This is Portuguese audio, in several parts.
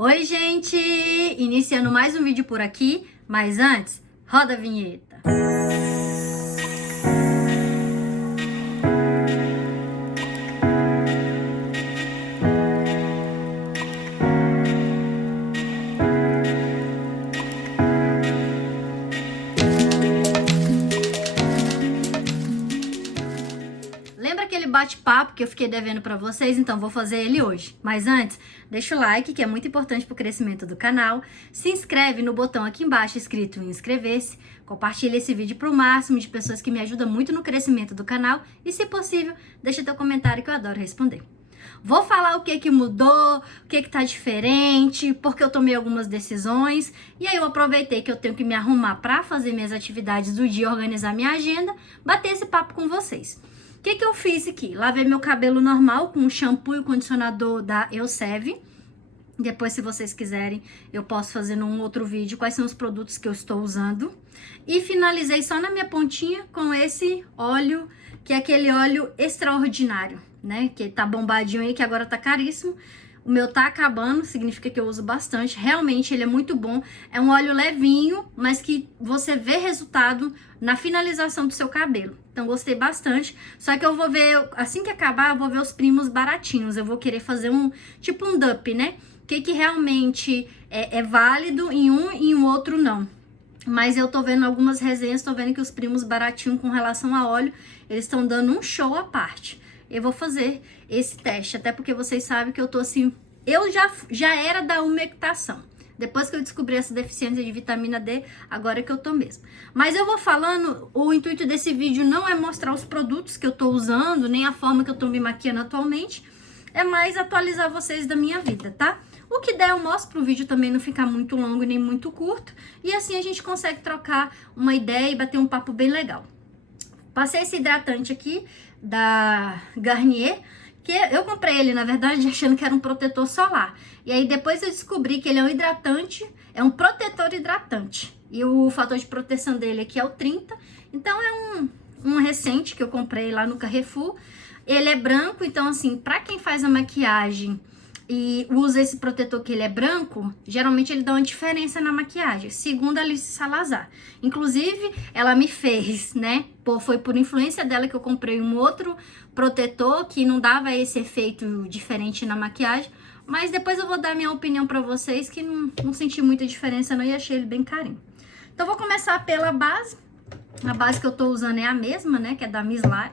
Oi, gente! Iniciando mais um vídeo por aqui, mas antes, roda a vinheta. Lembra aquele bate-papo que eu fiquei devendo pra vocês? Então vou fazer ele hoje. Mas antes, deixa o like, que é muito importante pro crescimento do canal. Se inscreve no botão aqui embaixo escrito em inscrever-se. Compartilha esse vídeo pro máximo de pessoas que me ajudam muito no crescimento do canal. E se possível, deixa teu comentário que eu adoro responder. Vou falar o que mudou, o que tá diferente, porque eu tomei algumas decisões. E aí eu aproveitei que eu tenho que me arrumar pra fazer minhas atividades do dia, organizar minha agenda, bater esse papo com vocês. O que eu fiz aqui? Lavei meu cabelo normal com o shampoo e o condicionador da Elseve. Depois, se vocês quiserem, eu posso fazer num outro vídeo quais são os produtos que eu estou usando. E finalizei só na minha pontinha com esse óleo, que é aquele óleo extraordinário, né? Que tá bombadinho aí, que agora tá caríssimo. O meu tá acabando, significa que eu uso bastante. Realmente ele é muito bom. É um óleo levinho, mas que você vê resultado na finalização do seu cabelo. Então gostei bastante. Só que eu vou ver, assim que acabar, eu vou ver os primos baratinhos. Eu vou querer fazer tipo um dupe, né? O que realmente é válido em um e em um outro não. Mas eu tô vendo algumas resenhas, tô vendo que os primos baratinhos com relação a óleo, eles estão dando um show à parte. Eu vou fazer esse teste, até porque vocês sabem que eu tô assim, eu já era da umectação. Depois que eu descobri essa deficiência de vitamina D, agora é que eu tô mesmo. Mas eu vou falando, o intuito desse vídeo não é mostrar os produtos que eu tô usando, nem a forma que eu tô me maquiando atualmente, é mais atualizar vocês da minha vida, tá? O que der eu mostro pro vídeo também não ficar muito longo nem muito curto, e assim a gente consegue trocar uma ideia e bater um papo bem legal. Passei esse hidratante aqui da Garnier, que eu comprei ele, na verdade, achando que era um protetor solar. E aí depois eu descobri que ele é um hidratante, é um protetor hidratante. E o fator de proteção dele aqui é o 30. Então é um recente que eu comprei lá no Carrefour. Ele é branco, então assim, pra quem faz a maquiagem e usa esse protetor que ele é branco, geralmente ele dá uma diferença na maquiagem, segundo a Alice Salazar. Inclusive, ela me fez, né? Foi por influência dela que eu comprei um outro protetor que não dava esse efeito diferente na maquiagem, mas depois eu vou dar minha opinião pra vocês, que não senti muita diferença não e achei ele bem carinho. Então, vou começar pela base. A base que eu tô usando é a mesma, né? Que é da Miss Lari.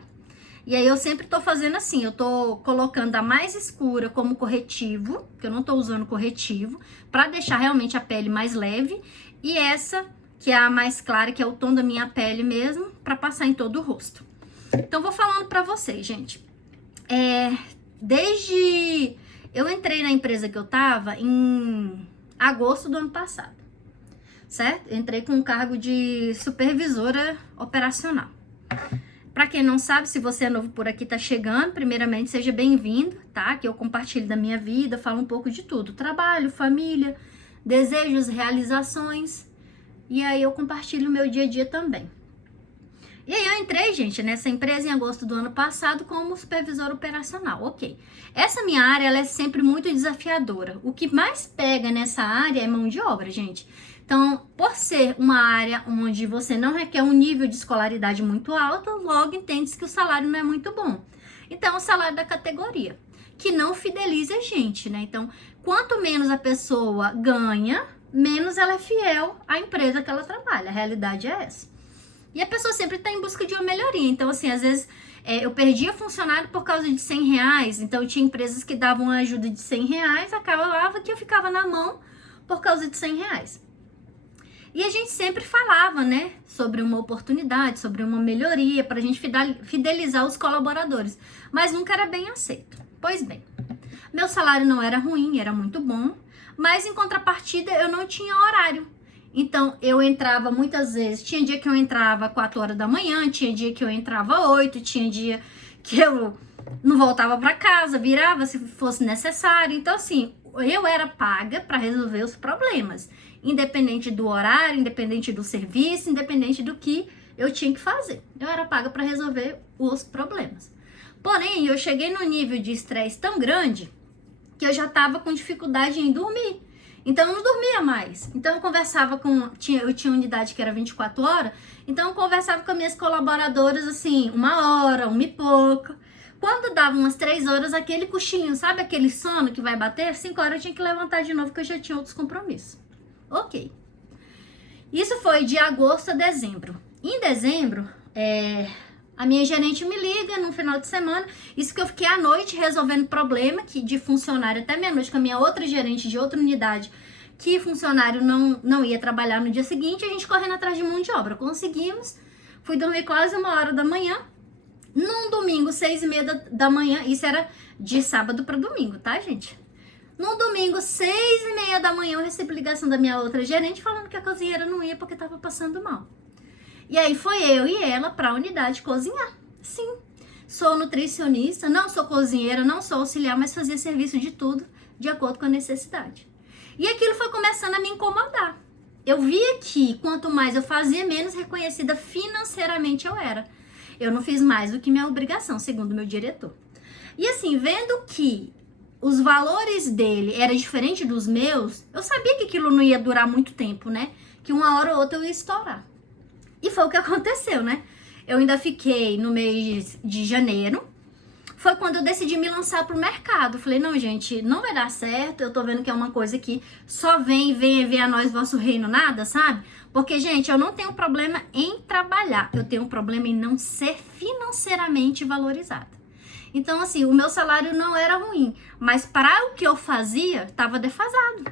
E aí eu sempre tô fazendo assim, eu tô colocando a mais escura como corretivo, que eu não tô usando corretivo, pra deixar realmente a pele mais leve. E essa, que é a mais clara, que é o tom da minha pele mesmo, pra passar em todo o rosto. Então vou falando pra vocês, gente. Desde eu entrei na empresa que eu tava em agosto do ano passado, certo? Entrei com o cargo de supervisora operacional. Pra quem não sabe, se você é novo por aqui, tá chegando, primeiramente seja bem-vindo, tá? Que eu compartilho da minha vida, falo um pouco de tudo. Trabalho, família, desejos, realizações. E aí eu compartilho o meu dia a dia também. E aí eu entrei, gente, nessa empresa em agosto do ano passado como supervisora operacional, ok. Essa minha área, ela é sempre muito desafiadora. O que mais pega nessa área é mão de obra, gente. Então, por ser uma área onde você não requer um nível de escolaridade muito alto, logo entende-se que o salário não é muito bom. Então, o salário da categoria, que não fideliza a gente, né? Então, quanto menos a pessoa ganha, menos ela é fiel à empresa que ela trabalha. A realidade é essa. E a pessoa sempre está em busca de uma melhoria. Então, assim, às vezes eu perdia funcionário por causa de R$100. Então, tinha empresas que davam ajuda de R$100, acabava que eu ficava na mão por causa de R$100. E a gente sempre falava, né, sobre uma oportunidade, sobre uma melhoria, para a gente fidelizar os colaboradores. Mas nunca era bem aceito. Pois bem, meu salário não era ruim, era muito bom, mas em contrapartida eu não tinha horário. Então, eu entrava muitas vezes, tinha dia que eu entrava 4 horas da manhã, tinha dia que eu entrava 8, tinha dia que eu não voltava para casa, virava se fosse necessário. Então, assim, eu era paga para resolver os problemas, independente do horário, independente do serviço, independente do que eu tinha que fazer. Eu era paga para resolver os problemas. Porém, eu cheguei num nível de estresse tão grande que eu já estava com dificuldade em dormir. Então eu não dormia mais. Então eu conversava eu tinha unidade que era 24 horas, então eu conversava com as minhas colaboradoras assim, 1 hora, 1 e pouco. Quando dava umas 3 horas, aquele cochilo, sabe aquele sono que vai bater? 5 horas eu tinha que levantar de novo, porque eu já tinha outros compromissos. Ok. Isso foi de agosto a dezembro. Em dezembro, a minha gerente me liga no final de semana. Isso que eu fiquei à noite resolvendo problema de funcionário até meia-noite com a minha outra gerente de outra unidade, que funcionário não ia trabalhar no dia seguinte, a gente correndo atrás de mão de obra. Conseguimos, fui dormir quase 1 hora da manhã. Num domingo, 6h30 da manhã, isso era de sábado para domingo, tá, gente? No domingo, 6h30 da manhã, eu recebi ligação da minha outra gerente falando que a cozinheira não ia porque tava passando mal. E aí foi eu e ela pra unidade cozinhar. Sim, sou nutricionista, não sou cozinheira, não sou auxiliar, mas fazia serviço de tudo de acordo com a necessidade. E aquilo foi começando a me incomodar. Eu via que quanto mais eu fazia, menos reconhecida financeiramente eu era. Eu não fiz mais do que minha obrigação, segundo meu diretor. E assim, vendo que os valores dele eram diferentes dos meus, eu sabia que aquilo não ia durar muito tempo, né? Que 1 hora ou outra eu ia estourar. E foi o que aconteceu, né? Eu ainda fiquei no mês de janeiro. Foi quando eu decidi me lançar pro mercado. Falei, não, gente, não vai dar certo. Eu tô vendo que é uma coisa que só vem a nós vosso reino nada, sabe? Porque, gente, eu não tenho problema em trabalhar. Eu tenho problema em não ser financeiramente valorizada. Então, assim, o meu salário não era ruim. Mas para o que eu fazia, tava defasado.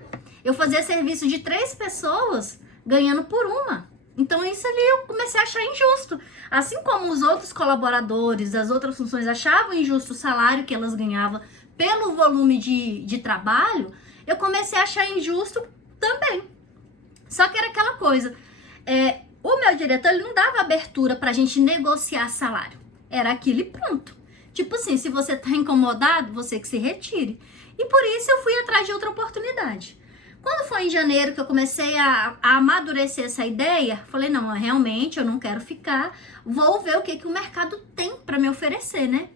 Eu fazia serviço de 3 pessoas ganhando por uma. Então isso ali eu comecei a achar injusto. Assim como os outros colaboradores das outras funções achavam injusto o salário que elas ganhavam pelo volume de trabalho, eu comecei a achar injusto também. Só que era aquela coisa, o meu diretor ele não dava abertura pra gente negociar salário. Era aquilo e pronto. Tipo assim, se você tá incomodado, você que se retire. E por isso eu fui atrás de outra oportunidade. Quando foi em janeiro que eu comecei a amadurecer essa ideia, falei, não, realmente eu não quero ficar, vou ver o que o mercado tem para me oferecer, né?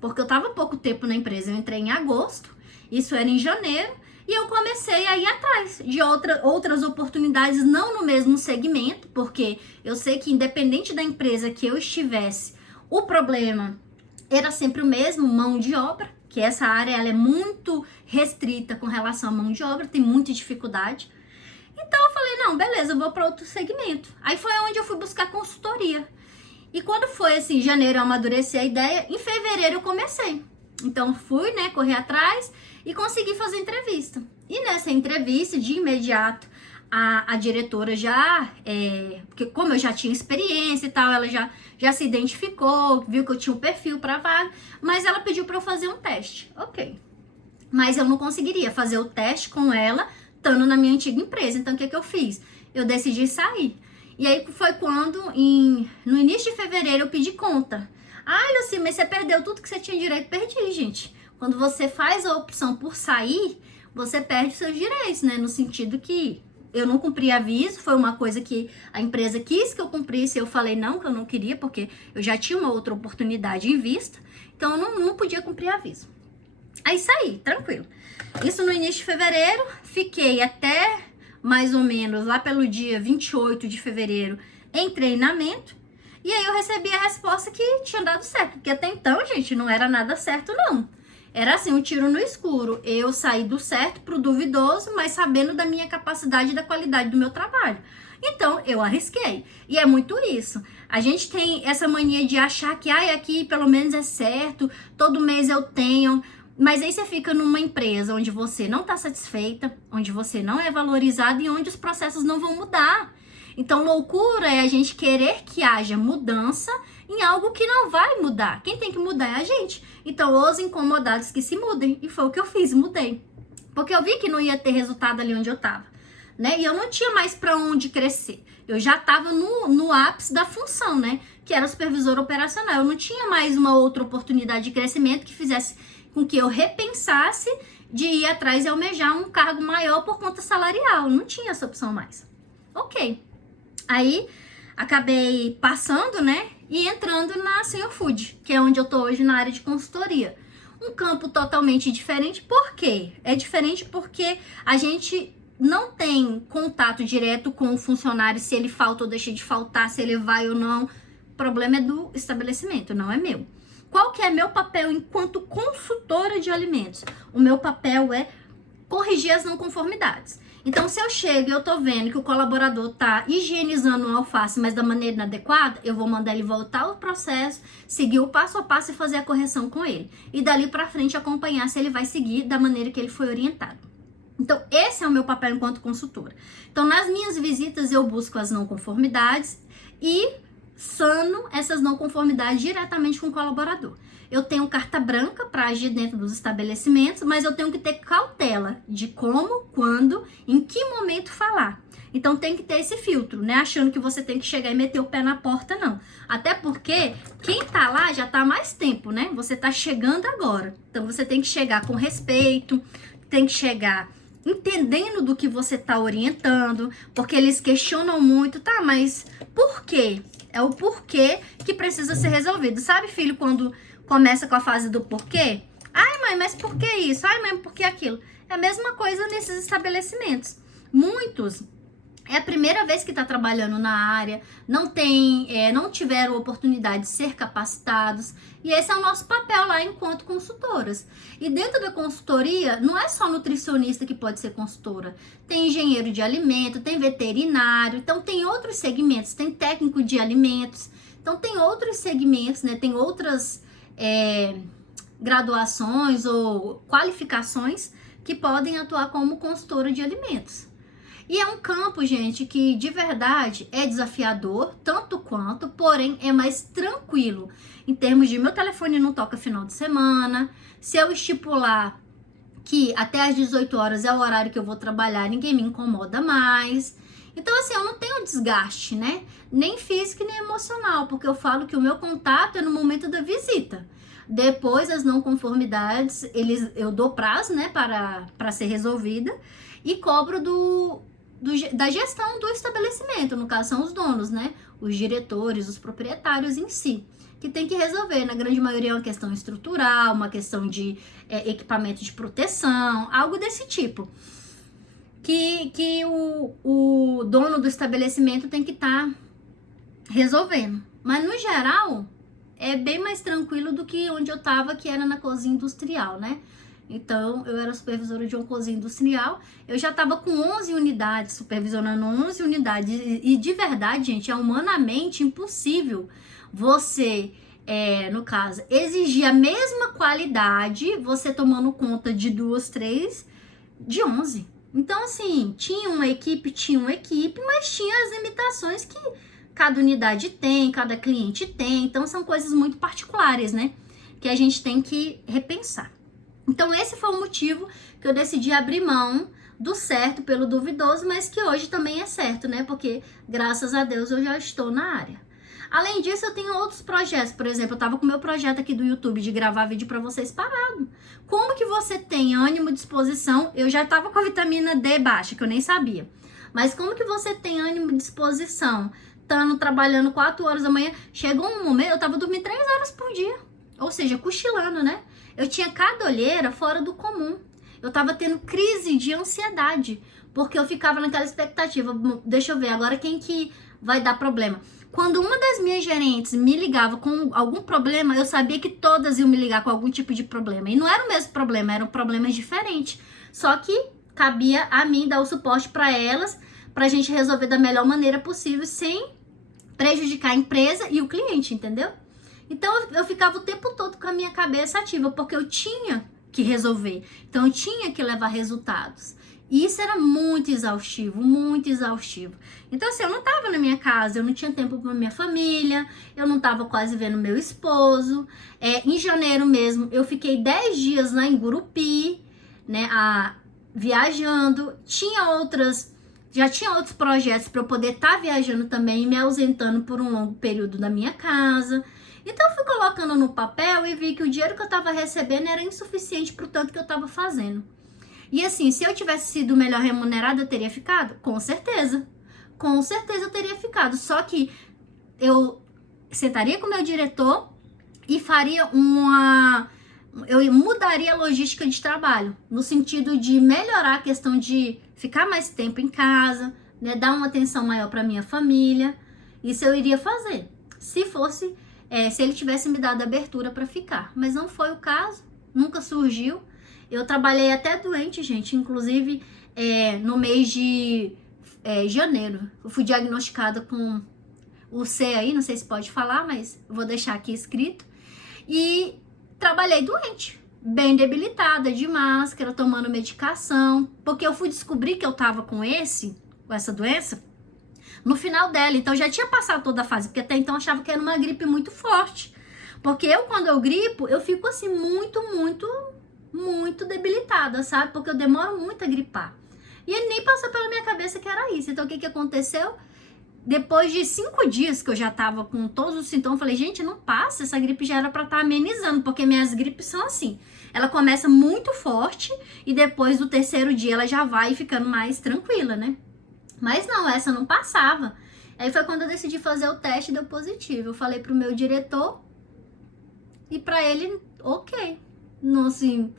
Porque eu tava pouco tempo na empresa, eu entrei em agosto, isso era em janeiro, e eu comecei a ir atrás de outras oportunidades, não no mesmo segmento, porque eu sei que independente da empresa que eu estivesse, o problema era sempre o mesmo, mão de obra, que essa área ela é muito restrita com relação à mão de obra, tem muita dificuldade. Então eu falei, não, beleza, eu vou para outro segmento. Aí foi onde eu fui buscar consultoria. E quando foi assim, em janeiro eu amadureci a ideia, em fevereiro eu comecei. Então fui, né, correr atrás e consegui fazer entrevista. E nessa entrevista, de imediato, a diretora porque como eu já tinha experiência e tal, ela já se identificou, viu que eu tinha um perfil para vaga, mas ela pediu para eu fazer um teste. Ok. Mas eu não conseguiria fazer o teste com ela, estando na minha antiga empresa. Então, o que eu fiz? Eu decidi sair. E aí foi quando, no início de fevereiro, eu pedi conta. Ah, Lucy, mas você perdeu tudo que você tinha direito. Perdi, gente. Quando você faz a opção por sair, você perde seus direitos, né? No sentido que eu não cumpri aviso, foi uma coisa que a empresa quis que eu cumprisse, eu falei não, que eu não queria, porque eu já tinha uma outra oportunidade em vista, então eu não podia cumprir aviso. Aí saí, tranquilo. Isso no início de fevereiro, fiquei até mais ou menos lá pelo dia 28 de fevereiro em treinamento, e aí eu recebi a resposta que tinha dado certo, porque até então, gente, não era nada certo não. Era assim, um tiro no escuro. Eu saí do certo pro duvidoso, mas sabendo da minha capacidade e da qualidade do meu trabalho. Então, eu arrisquei. E é muito isso. A gente tem essa mania de achar que, aqui pelo menos é certo, todo mês eu tenho. Mas aí você fica numa empresa onde você não está satisfeita, onde você não é valorizado e onde os processos não vão mudar. Então, loucura é a gente querer que haja mudança em algo que não vai mudar. Quem tem que mudar é a gente. Então, os incomodados que se mudem. E foi o que eu fiz, mudei. Porque eu vi que não ia ter resultado ali onde eu tava, né? E eu não tinha mais para onde crescer. Eu já tava no ápice da função, né? Que era supervisor operacional. Eu não tinha mais uma outra oportunidade de crescimento que fizesse com que eu repensasse de ir atrás e almejar um cargo maior por conta salarial. Eu não tinha essa opção mais. Ok. Aí, acabei passando, né? E entrando na Senhor Food, que é onde eu tô hoje na área de consultoria. Um campo totalmente diferente, por quê? É diferente porque a gente não tem contato direto com o funcionário, se ele falta ou deixa de faltar, se ele vai ou não. O problema é do estabelecimento, não é meu. Qual que é meu papel enquanto consultora de alimentos? O meu papel é corrigir as não conformidades. Então, se eu chego e eu tô vendo que o colaborador tá higienizando um alface, mas da maneira inadequada, eu vou mandar ele voltar ao processo, seguir o passo a passo e fazer a correção com ele. E dali pra frente acompanhar se ele vai seguir da maneira que ele foi orientado. Então, esse é o meu papel enquanto consultora. Então, nas minhas visitas, eu busco as não conformidades e sano essas não conformidades diretamente com o colaborador. Eu tenho carta branca para agir dentro dos estabelecimentos, mas eu tenho que ter cautela de como, quando, em que momento falar. Então tem que ter esse filtro, né? Achando que você tem que chegar e meter o pé na porta, não. Até porque quem tá lá já tá há mais tempo, né? Você tá chegando agora. Então você tem que chegar com respeito, tem que chegar entendendo do que você tá orientando, porque eles questionam muito, tá, mas por quê? É o porquê que precisa ser resolvido. Sabe, filho, quando começa com a fase do porquê? Ai, mãe, mas por que isso? Ai, mãe, por que aquilo? É a mesma coisa nesses estabelecimentos. Muitos é a primeira vez que está trabalhando na área, não tiveram oportunidade de ser capacitados, e esse é o nosso papel lá enquanto consultoras. E dentro da consultoria, não é só nutricionista que pode ser consultora, tem engenheiro de alimento, tem veterinário, então tem outros segmentos, tem técnico de alimentos, então tem outros segmentos, né? Tem outras graduações ou qualificações que podem atuar como consultora de alimentos. E é um campo, gente, que de verdade é desafiador, tanto quanto, porém é mais tranquilo. Em termos de meu telefone não toca final de semana, se eu estipular que até às 18 horas é o horário que eu vou trabalhar, ninguém me incomoda mais. Então, assim, eu não tenho desgaste, né? Nem físico nem emocional, porque eu falo que o meu contato é no momento da visita. Depois, as não conformidades, eu dou prazo, né, para ser resolvida e cobro da gestão do estabelecimento, no caso são os donos, né? Os diretores, os proprietários em si, que tem que resolver. Na grande maioria é uma questão estrutural, uma questão de equipamento de proteção, algo desse tipo. Que o dono do estabelecimento tem que estar resolvendo. Mas no geral, é bem mais tranquilo do que onde eu tava, que era na cozinha industrial, né? Então, eu era supervisora de uma cozinha industrial, eu já estava com 11 unidades, supervisionando 11 unidades, e de verdade, gente, é humanamente impossível você, no caso, exigir a mesma qualidade, você tomando conta de 2, 3, de 11. Então, assim, tinha uma equipe, mas tinha as limitações que cada unidade tem, cada cliente tem, então são coisas muito particulares, né, que a gente tem que repensar. Então, esse foi o motivo que eu decidi abrir mão do certo pelo duvidoso, mas que hoje também é certo, né? Porque, graças a Deus, eu já estou na área. Além disso, eu tenho outros projetos. Por exemplo, eu tava com o meu projeto aqui do YouTube de gravar vídeo para vocês parado. Como que você tem ânimo e disposição? Eu já tava com a vitamina D baixa, que eu nem sabia. Mas como que você tem ânimo e disposição? Estando trabalhando 4 horas da manhã. Chegou um momento, eu tava dormindo 3 horas por dia. Ou seja, cochilando, né? Eu tinha cada olheira fora do comum. Eu tava tendo crise de ansiedade, porque eu ficava naquela expectativa, deixa eu ver, agora quem que vai dar problema? Quando uma das minhas gerentes me ligava com algum problema, eu sabia que todas iam me ligar com algum tipo de problema. E não era o mesmo problema, eram problemas diferentes. Só que cabia a mim dar o suporte para elas, pra gente resolver da melhor maneira possível, sem prejudicar a empresa e o cliente, entendeu? Então, eu ficava o tempo todo com a minha cabeça ativa, porque eu tinha que resolver. Então, eu tinha que levar resultados. E isso era muito exaustivo, muito exaustivo. Então, assim, eu não tava na minha casa, eu não tinha tempo para minha família, eu não tava quase vendo meu esposo. Em janeiro mesmo, eu fiquei 10 dias lá em Gurupi, né, viajando. Já tinha outros projetos para eu poder estar viajando também e me ausentando por um longo período da minha casa. Então, eu fui colocando no papel e vi que o dinheiro que eu estava recebendo era insuficiente para o tanto que eu estava fazendo. E assim, se eu tivesse sido melhor remunerada, eu teria ficado? Com certeza. Com certeza eu teria ficado. Só que eu sentaria com o meu diretor e faria eu mudaria a logística de trabalho, no sentido de melhorar a questão de ficar mais tempo em casa, né, dar uma atenção maior para minha família. Isso eu iria fazer, se ele tivesse me dado abertura para ficar. Mas não foi o caso, nunca surgiu. Eu trabalhei até doente, gente, inclusive no mês de janeiro. Eu fui diagnosticada com o C aí, não sei se pode falar, mas vou deixar aqui escrito. E trabalhei doente, bem debilitada, de máscara, tomando medicação, porque eu fui descobrir que eu tava com essa doença no final dela, então já tinha passado toda a fase, porque até então eu achava que era uma gripe muito forte. Porque quando eu gripo, eu fico assim muito debilitada, sabe? Porque eu demoro muito a gripar. E ele nem passou pela minha cabeça que era isso. Então o que aconteceu? Depois de 5 dias que eu já tava com todos os sintomas, eu falei, gente, não passa, essa gripe já era pra estar amenizando, porque minhas gripes são assim. Ela começa muito forte e depois do 3º dia ela já vai ficando mais tranquila, né? Mas não, essa não passava. Aí foi quando eu decidi fazer o teste e deu positivo. Eu falei pro meu diretor e pra ele, ok. Não, assim,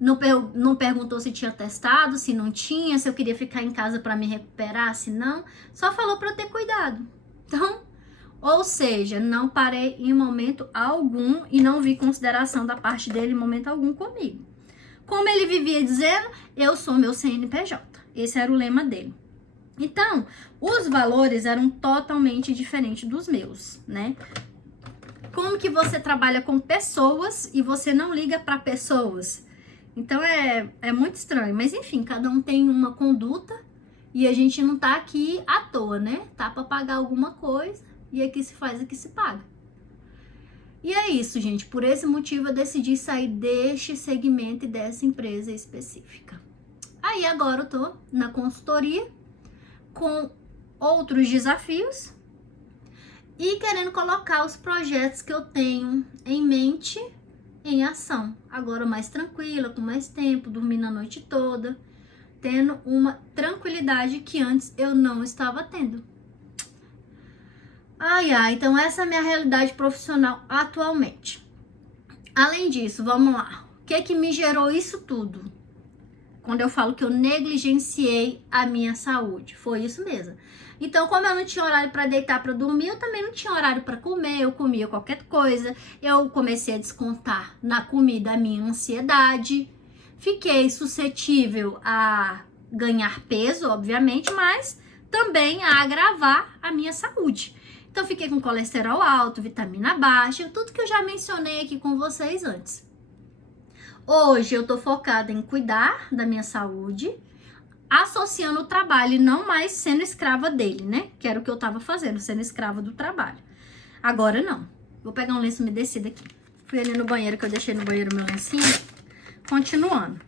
não perguntou se tinha testado, se não tinha, se eu queria ficar em casa pra me recuperar, se não. Só falou pra eu ter cuidado. Então, ou seja, não parei em momento algum e não vi consideração da parte dele em momento algum comigo. Como ele vivia dizendo, eu sou meu CNPJ. Esse era o lema dele. Então, os valores eram totalmente diferentes dos meus, né? Como que você trabalha com pessoas e você não liga para pessoas? Então, é muito estranho. Mas, enfim, cada um tem uma conduta e a gente não tá aqui à toa, né? Tá para pagar alguma coisa e aqui se faz, aqui se paga. E é isso, gente. Por esse motivo, eu decidi sair deste segmento e dessa empresa específica. Aí, agora eu tô na consultoria, com outros desafios e querendo colocar os projetos que eu tenho em mente em ação. Agora mais tranquila, com mais tempo, dormindo a noite toda, tendo uma tranquilidade que antes eu não estava tendo. Então essa é a minha realidade profissional atualmente. Além disso, vamos lá. O que me gerou isso tudo? Quando eu falo que eu negligenciei a minha saúde, foi isso mesmo. Então, como eu não tinha horário para deitar, para dormir, eu também não tinha horário para comer, eu comia qualquer coisa. Eu comecei a descontar na comida a minha ansiedade. Fiquei suscetível a ganhar peso, obviamente, mas também a agravar a minha saúde. Então, fiquei com colesterol alto, vitamina baixa, tudo que eu já mencionei aqui com vocês antes. Hoje eu tô focada em cuidar da minha saúde, associando o trabalho e não mais sendo escrava dele, né? Que era o que eu tava fazendo, sendo escrava do trabalho. Agora não. Vou pegar um lenço umedecido aqui. Fui ali no banheiro, que eu deixei no banheiro meu lencinho. Continuando.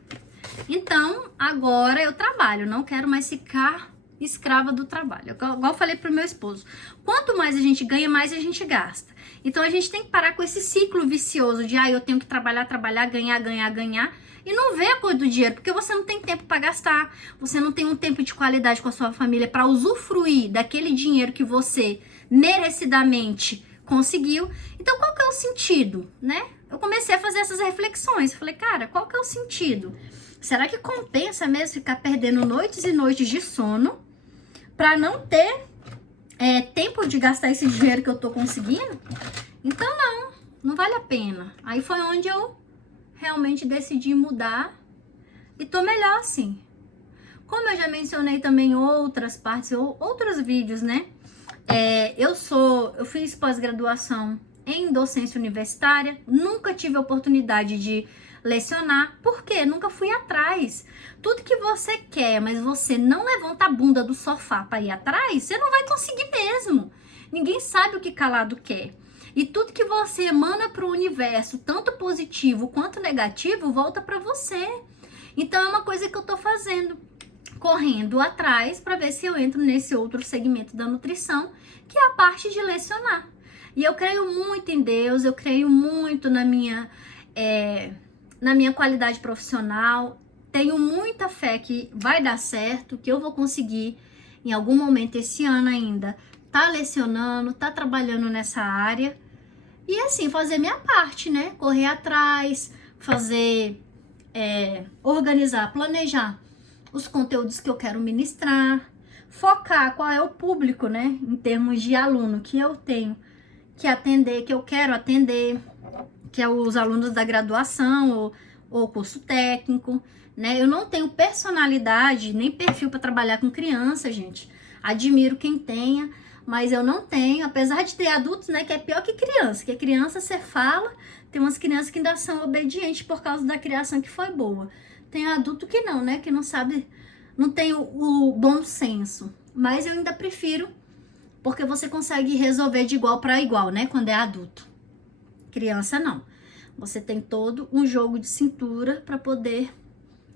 Então, agora eu trabalho, não quero mais ficar escrava do trabalho. Igual eu falei pro meu esposo. Quanto mais a gente ganha, mais a gente gasta. Então a gente tem que parar com esse ciclo vicioso de eu tenho que trabalhar, ganhar e não ver a cor do dinheiro, porque você não tem tempo para gastar, você não tem um tempo de qualidade com a sua família para usufruir daquele dinheiro que você merecidamente conseguiu. Então qual que é o sentido, né? Eu comecei a fazer essas reflexões, falei, cara, qual que é o sentido? Será que compensa mesmo ficar perdendo noites e noites de sono para não ter tempo de gastar esse dinheiro que eu tô conseguindo? Então não vale a pena. Aí foi onde eu realmente decidi mudar e tô melhor assim. Como eu já mencionei também em outras partes, outros vídeos, né? Eu fiz pós-graduação em docência universitária, nunca tive a oportunidade de lecionar, porque nunca fui atrás. Tudo que você quer, mas você não levanta a bunda do sofá para ir atrás, você não vai conseguir mesmo. Ninguém sabe o que calado quer. E tudo que você emana para o universo, tanto positivo quanto negativo, volta para você. Então é uma coisa que eu tô fazendo, correndo atrás para ver se eu entro nesse outro segmento da nutrição, que é a parte de lecionar. E eu creio muito em Deus, eu creio muito na minha qualidade profissional, tenho muita fé que vai dar certo, que eu vou conseguir em algum momento esse ano ainda tá lecionando, tá trabalhando nessa área e assim fazer minha parte, né? Correr atrás, fazer, organizar, planejar os conteúdos que eu quero ministrar, focar qual é o público, né, em termos de aluno que eu tenho que atender, que eu quero atender, que é os alunos da graduação ou curso técnico, né? Eu não tenho personalidade nem perfil para trabalhar com criança, gente. Admiro quem tenha, mas eu não tenho, apesar de ter adultos, né, que é pior que criança, que criança você fala, tem umas crianças que ainda são obedientes por causa da criação que foi boa. Tem adulto que não, né, que não sabe, não tem o bom senso, mas eu ainda prefiro, porque você consegue resolver de igual para igual, né, quando é adulto. Criança não. Você tem todo um jogo de cintura para poder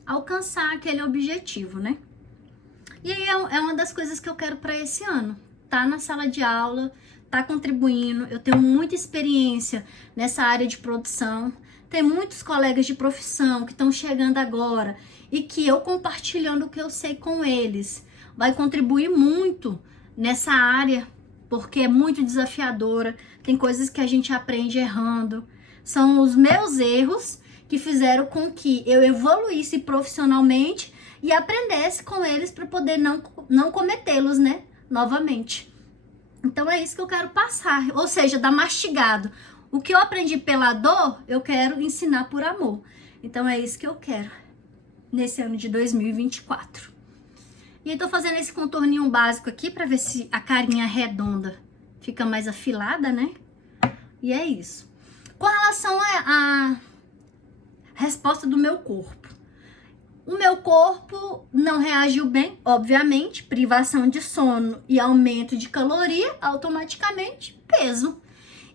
alcançar aquele objetivo, né? E aí é uma das coisas que eu quero para esse ano. Tá na sala de aula, tá contribuindo. Eu tenho muita experiência nessa área de produção. Tem muitos colegas de profissão que estão chegando agora e que eu compartilhando o que eu sei com eles vai contribuir muito nessa área, porque é muito desafiadora. Tem coisas que a gente aprende errando. São os meus erros que fizeram com que eu evoluísse profissionalmente e aprendesse com eles para poder não cometê-los, né, novamente. Então é isso que eu quero passar, ou seja, dar mastigado. O que eu aprendi pela dor, eu quero ensinar por amor. Então é isso que eu quero nesse ano de 2024. E eu tô fazendo esse contorninho básico aqui para ver se a carinha redonda fica mais afilada, né? E é isso. Com relação à resposta do meu corpo. O meu corpo não reagiu bem, obviamente, privação de sono e aumento de caloria, automaticamente, peso.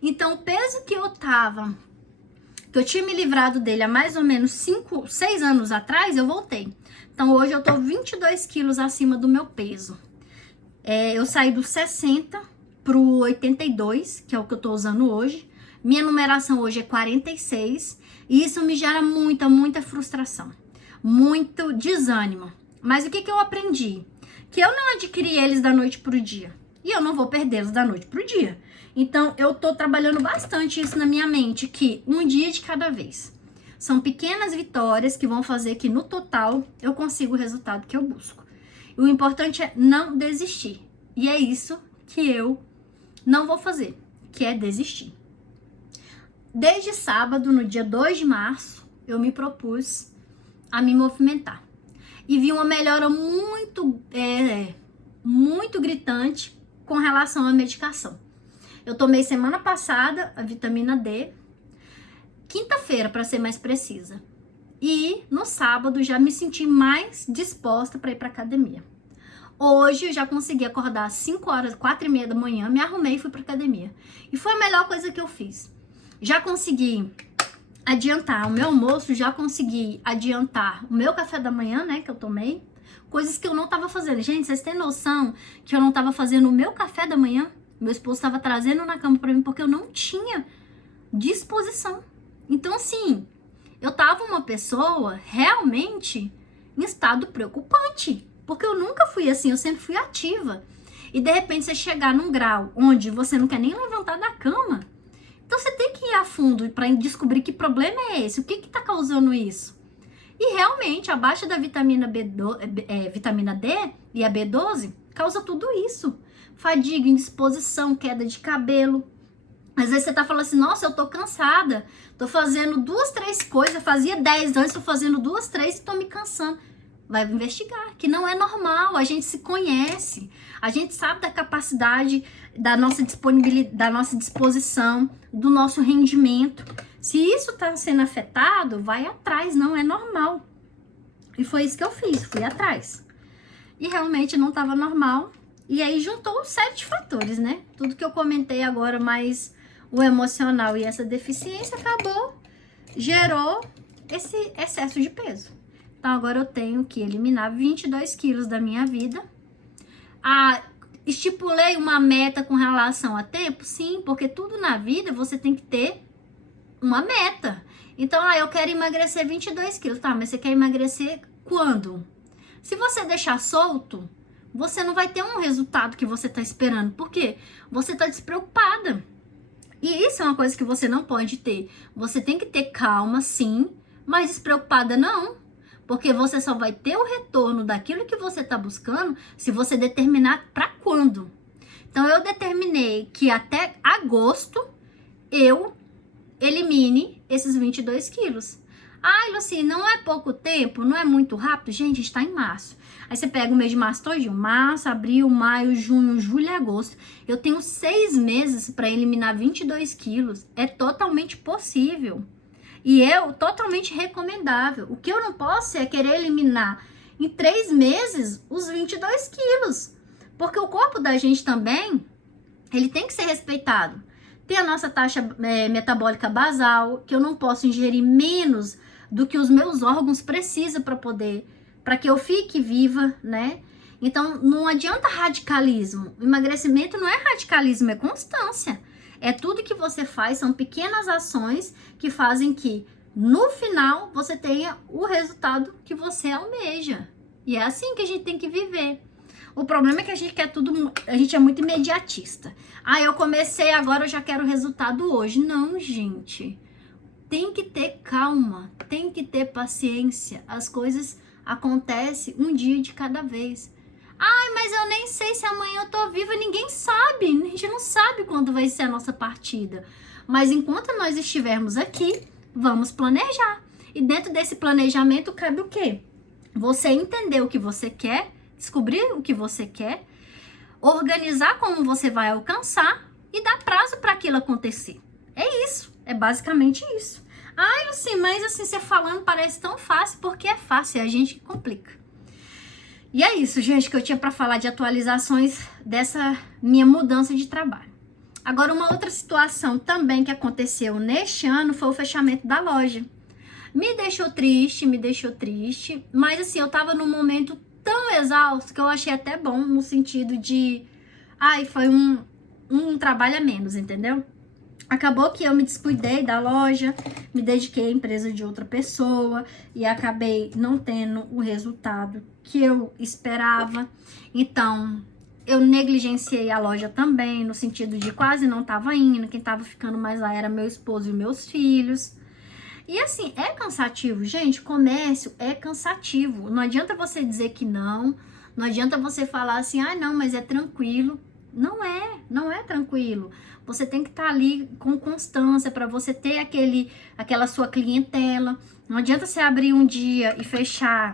Então, o peso que eu tinha me livrado dele há mais ou menos 6 anos atrás, eu voltei. Então, hoje eu tô 22 quilos acima do meu peso. Eu saí do 60 pro 82, que é o que eu tô usando hoje. Minha numeração hoje é 46 e isso me gera muita frustração, muito desânimo. Mas o que eu aprendi? Que eu não adquiri eles da noite pro dia e eu não vou perdê-los da noite pro dia. Então eu tô trabalhando bastante isso na minha mente, que um dia de cada vez. São pequenas vitórias que vão fazer que no total eu consiga o resultado que eu busco. E o importante é não desistir. E é isso que eu não vou fazer, que é desistir. Desde sábado, no dia 2 de março, eu me propus a me movimentar. E vi uma melhora muito gritante com relação à medicação. Eu tomei semana passada a vitamina D, quinta-feira, para ser mais precisa. E no sábado já me senti mais disposta para ir para academia. Hoje eu já consegui acordar às 5 horas, 4h30 da manhã, me arrumei e fui para academia. E foi a melhor coisa que eu fiz. Já consegui adiantar o meu almoço, já consegui adiantar o meu café da manhã, né, que eu tomei. Coisas que eu não tava fazendo. Gente, vocês têm noção que eu não tava fazendo o meu café da manhã? Meu esposo tava trazendo na cama pra mim porque eu não tinha disposição. Então, assim, eu tava uma pessoa realmente em estado preocupante. Porque eu nunca fui assim, eu sempre fui ativa. E de repente você chegar num grau onde você não quer nem levantar da cama, então você tem que ir a fundo para descobrir que problema é esse, o que está causando isso. E realmente, a baixa da vitamina vitamina D e a B12 causa tudo isso. Fadiga, indisposição, queda de cabelo. Às vezes você tá falando assim, nossa, eu tô cansada, tô fazendo 2, 3 coisas, fazia 10 anos, tô fazendo 2, 3 e tô me cansando. Vai investigar, que não é normal, a gente se conhece, a gente sabe da capacidade, da nossa disponibilidade, da nossa disposição, do nosso rendimento. Se isso está sendo afetado, vai atrás, não é normal. E foi isso que eu fiz, fui atrás. E realmente não estava normal. E aí juntou 7 fatores, né? Tudo que eu comentei agora, mais o emocional e essa deficiência, gerou esse excesso de peso. Então agora eu tenho que eliminar 22 quilos da minha vida. Estipulei uma meta com relação a tempo? Sim, porque tudo na vida você tem que ter uma meta. Então, eu quero emagrecer 22 quilos. Tá, mas você quer emagrecer quando? Se você deixar solto, você não vai ter um resultado que você tá esperando. Por quê? Você tá despreocupada. E isso é uma coisa que você não pode ter. Você tem que ter calma, sim, mas despreocupada não. Porque você só vai ter o retorno daquilo que você está buscando se você determinar para quando. Então, eu determinei que até agosto eu elimine esses 22 quilos. Ai, Luci, não é pouco tempo? Não é muito rápido? Gente, a gente tá em março. Aí você pega o mês de março todinho. Março, abril, maio, junho, julho e agosto. Eu tenho 6 meses para eliminar 22 quilos. É totalmente possível. E totalmente recomendável. O que eu não posso é querer eliminar em 3 meses os 22 quilos. Porque o corpo da gente também, ele tem que ser respeitado. Tem a nossa taxa metabólica basal, que eu não posso ingerir menos do que os meus órgãos precisam para que eu fique viva, né? Então, não adianta radicalismo. O emagrecimento não é radicalismo, é constância. É tudo que você faz, são pequenas ações que fazem que, no final, você tenha o resultado que você almeja. E é assim que a gente tem que viver. O problema é que a gente quer tudo, a gente é muito imediatista. Ah, eu comecei, agora eu já quero resultado hoje. Não, gente. Tem que ter calma, tem que ter paciência. As coisas acontecem um dia de cada vez. Ai, mas eu nem sei se amanhã eu tô viva. Ninguém sabe. A gente não sabe quando vai ser a nossa partida. Mas enquanto nós estivermos aqui, vamos planejar. E dentro desse planejamento cabe o quê? Você entender o que você quer, descobrir o que você quer, organizar como você vai alcançar e dar prazo para aquilo acontecer. É isso, é basicamente isso. Ai, Luci, mas assim, você falando parece tão fácil, porque é fácil, é a gente que complica. E é isso, gente, que eu tinha para falar de atualizações dessa minha mudança de trabalho. Agora, uma outra situação também que aconteceu neste ano foi o fechamento da loja. Me deixou triste, mas assim, eu tava num momento tão exausto que eu achei até bom, no sentido de, foi um trabalho a menos, entendeu? Acabou que eu me descuidei da loja, me dediquei à empresa de outra pessoa e acabei não tendo o resultado que eu esperava. Então, eu negligenciei a loja também, no sentido de quase não tava indo, quem tava ficando mais lá era meu esposo e meus filhos. E assim, é cansativo, gente, comércio é cansativo. Não adianta você dizer que não adianta você falar assim, não, mas é tranquilo. Não é tranquilo. Você tem que estar ali com constância para você ter aquela sua clientela. Não adianta você abrir um dia e fechar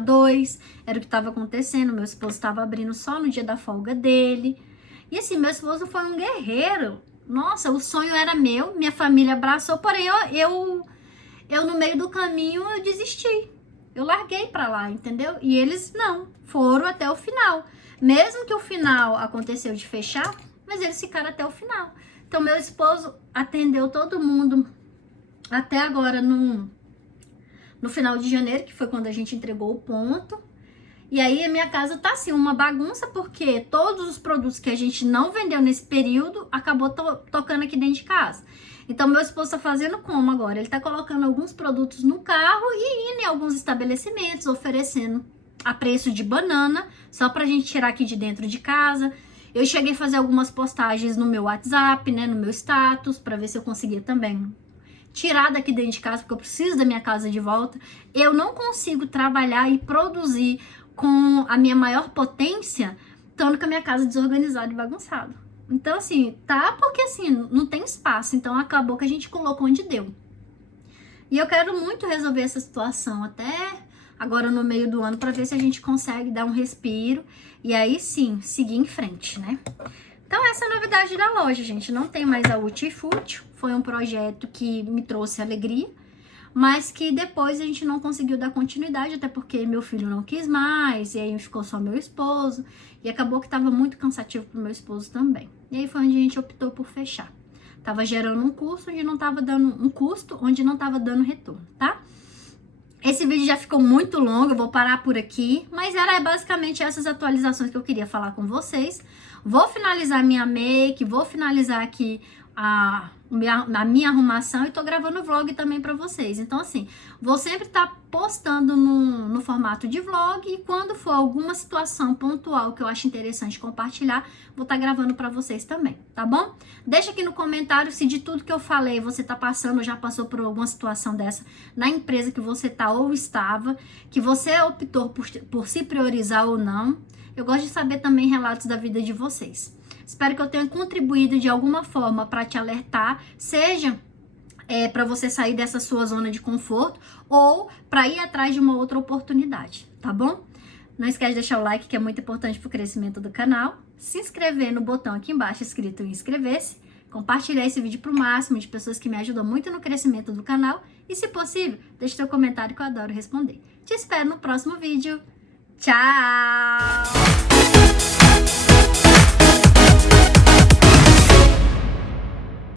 2. Era o que estava acontecendo. Meu esposo estava abrindo só no dia da folga dele. E assim, meu esposo foi um guerreiro. Nossa, o sonho era meu, minha família abraçou, porém eu no meio do caminho eu desisti. Eu larguei pra lá, entendeu? E eles não, foram até o final. Mesmo que o final aconteceu de fechar, mas eles ficaram até o final. Então, meu esposo atendeu todo mundo até agora no final de janeiro, que foi quando a gente entregou o ponto. E aí a minha casa tá assim, uma bagunça, porque todos os produtos que a gente não vendeu nesse período, acabou tocando aqui dentro de casa. Então, meu esposo tá fazendo como agora? Ele tá colocando alguns produtos no carro e indo em alguns estabelecimentos, oferecendo a preço de banana, só pra gente tirar aqui de dentro de casa. Eu cheguei a fazer algumas postagens no meu WhatsApp, né, no meu status, pra ver se eu conseguia também tirar daqui dentro de casa, porque eu preciso da minha casa de volta. Eu não consigo trabalhar e produzir com a minha maior potência, estando com a minha casa desorganizada e bagunçada. Então, assim, porque assim, não tem espaço. Então, acabou que a gente colocou onde deu. E eu quero muito resolver essa situação até agora no meio do ano, para ver se a gente consegue dar um respiro e aí sim, seguir em frente, né? Então, essa é a novidade da loja, gente. Não tem mais a Uti Fútil. Foi um projeto que me trouxe alegria, mas que depois a gente não conseguiu dar continuidade, até porque meu filho não quis mais, e aí ficou só meu esposo, e acabou que estava muito cansativo pro meu esposo também. E aí foi onde a gente optou por fechar. Tava gerando um custo onde não tava dando retorno, tá? Esse vídeo já ficou muito longo, eu vou parar por aqui, mas era basicamente essas atualizações que eu queria falar com vocês. Vou finalizar minha make, vou finalizar aqui a minha arrumação e tô gravando vlog também pra vocês. Então, assim, vou sempre estar postando no formato de vlog e quando for alguma situação pontual que eu acho interessante compartilhar, vou estar gravando pra vocês também, tá bom? Deixa aqui no comentário se de tudo que eu falei você tá passando ou já passou por alguma situação dessa na empresa que você tá ou estava, que você optou por se priorizar ou não. Eu gosto de saber também relatos da vida de vocês. Espero que eu tenha contribuído de alguma forma para te alertar, seja para você sair dessa sua zona de conforto ou para ir atrás de uma outra oportunidade, tá bom? Não esquece de deixar o like, que é muito importante para o crescimento do canal, se inscrever no botão aqui embaixo escrito inscrever-se, compartilhar esse vídeo para o máximo de pessoas que me ajudam muito no crescimento do canal e, se possível, deixe seu comentário que eu adoro responder. Te espero no próximo vídeo. Tchau!